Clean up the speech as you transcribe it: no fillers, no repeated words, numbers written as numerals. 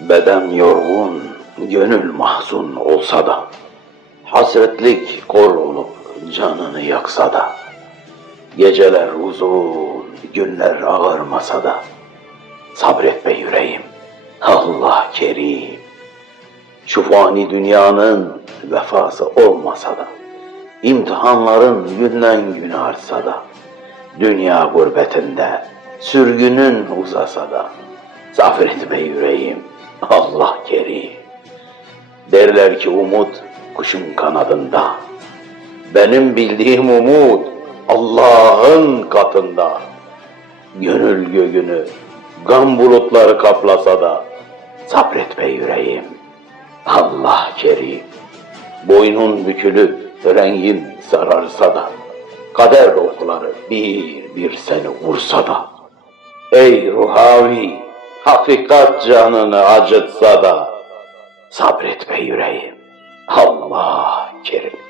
Beden yorgun, gönül mahzun olsa da, hasretlik kor olup canını yaksa da, geceler uzun, günler ağarmasa da, sabret be yüreğim, Allah kerim. Şu fani dünyanın vefası olmasa da, imtihanların günden güne artsa da, dünya gurbetinde sürgünün uzasa da, sabret be yüreğim, Allah kerim. Derler ki umut kuşun kanadında, benim bildiğim umut Allah'ın katında. Gönül göğünü gam bulutları kaplasa da, sabret be yüreğim, Allah kerim. Boynun bükülüp rengin sararsa da, kader okları bir bir seni vursa da, ey ruhavi, hakikat canını acıtsa da, sabret be yüreğim, Allah kerim.